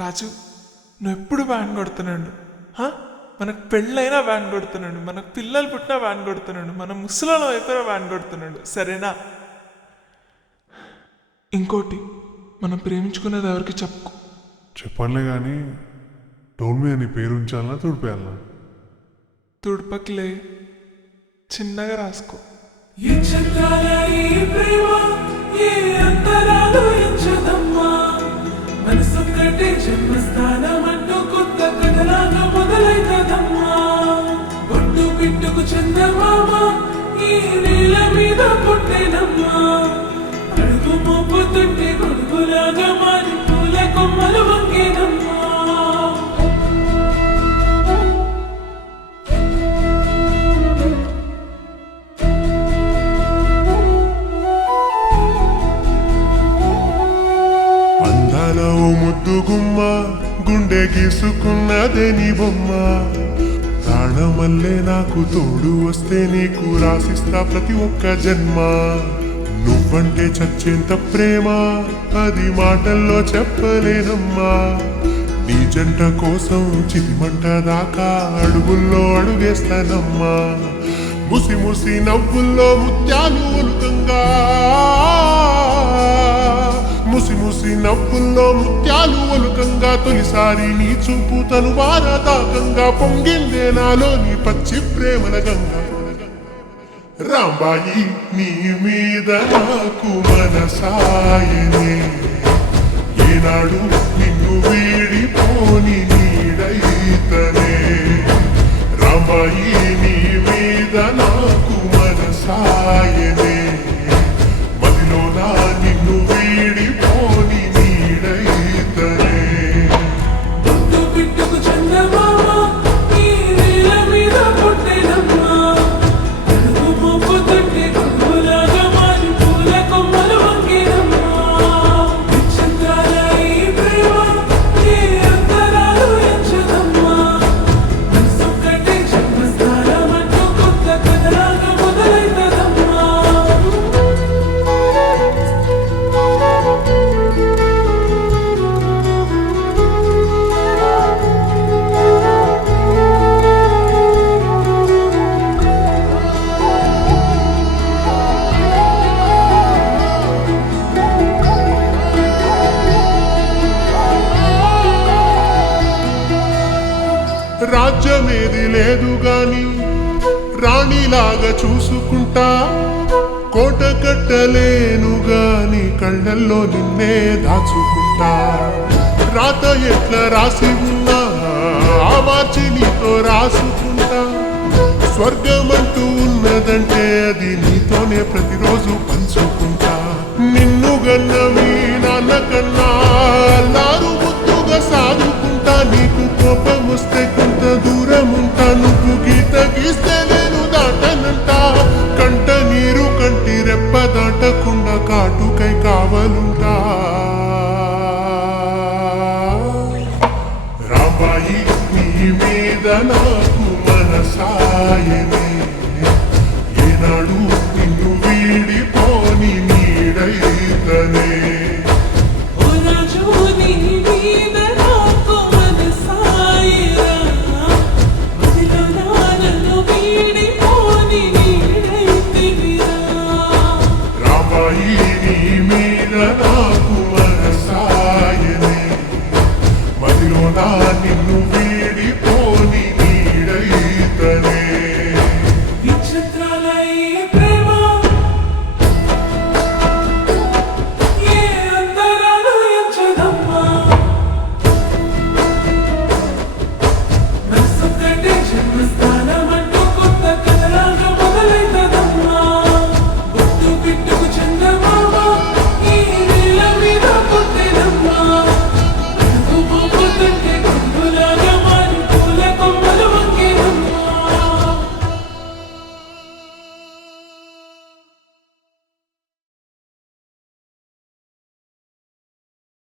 రాజు నువ్వు ఎప్పుడు వ్యాన్ కొడుతున్నాడు. మనకు పెళ్ళైనా వ్యాన్ కొడుతున్నాడు, మనకు పిల్లలు పుట్టినా వ్యాన్ కొడుతున్నాడు, మన ముసలలో అయిపోయినా వ్యాన్ కొడుతున్నాడు. సరేనా? ఇంకోటి, మనం ప్రేమించుకునేది ఎవరికి చెప్పుకో. చెప్పనులే కానీ డోర్ మీద నీ పేరు ఉంచాలనా తుడిపేయాలనా? తుడిపకిలే, చిన్నగా రాసుకో. ఈ చంద్రాల ఈ ప్రేమ ఏ అంతరాలు ఎంచదమ్మా, మనసొక్కటే జన్మస్థానం అంటూ కొత్త కథలాగా మొదలైతదమ్మా. ఒట్టు పిట్టుకు చందమామ ఈ నేల మీద పుట్టేనమ్మా, అడుగు మోపుతుంటే గొడుగులాగా మారి పూల కొమ్మలు వంగేనమ్మా. ముద్దు గుమ్మ గుండె గీసుకున్నదే నీ బొమ్మ, ప్రాణమల్లే నాకు తోడు వస్తే నీకు రాసిస్తా ప్రతి ఒక్క జన్మ. నువ్వంటే చచ్చేంత ప్రేమ అది మాటల్లో చెప్పలేనమ్మా, నీ జంట కోసం చిరిమంట దాకా అడుగుల్లో అడుగేస్తానమ్మా. ముసి ముసి నవ్వుల్లో ముత్యాలు ఒలుకంగా, ముసి ముసి నవ్వుల్లో ముత్యాలు ఒలుకంగా, తొలిసారి నీ చూపు తను వారదాకంగా పొంగిందే నాలోని పచ్చి ప్రేమల గంగా. రాంబాయి నీ మీద నాకు మనసాయనే, ఏనాడు నిన్ను వీడిపోని నీడైతనే. రాంబాయి నీ మీద నాకు మనసాయనే, మదిలో నా నిన్ను వీడిపోని నీడైతనే. ఒట్టు పిట్టుకు చందమామ ఈ నేల మీద పుట్టేనమ్మా, అడుగు మోపుతుంటే గొడుగులాగా మారి పూల కొమ్మలు వంగేనమ్మా. ఈ చంద్రాల ఈ ప్రేమ ఏ అంతరాలు ఎంచదమ్మా, మనసొక్కటే జన్మస్థానం అంటూ కొత్త కథలాగా మొదలైతదమ్మా. రాజ్యమేది లేదు గాని రాణిలాగా చూసుకుంటా, కోట కట్టలేను గాని కళ్ళల్లో నిన్నే దాచుకుంటా. రాత ఎట్లా రాసి ఉన్నా ఆ మార్చి నీతో రాసుకుంటా, స్వర్గమంటూ ఉన్నదంటే అది నీతోనే ప్రతిరోజు పంచుకుంటా. నిన్ను గన్న మీ నాన్న కన్నా అల్లారు ముద్దుగా సాదుకుంటా, నీకు కోపం వస్తే కొంత దూరం ఉంటా, నువ్వు గీత గీస్తే నేను దాటనంట. కంట నీరు కంటి రెప్ప దాటకుండా కాటుకై కావలుంటా. రాంబాయి నీ మీద నాకు మనసాయనే, ఏనాడు నిన్ను వీడిపోని నీడైతనే. ఓ రాజు నీ మీద నాకు మనసాయరా, మదిలో నన్ను వీడిపోని నీడైతివిరా. రాంబాయి నీ మీద నాకు మనసాయనే, మదిలో నా నిన్ను వీడిపోని నీడైతనే. ఈ చిత్రాల ఈ ప్రేమ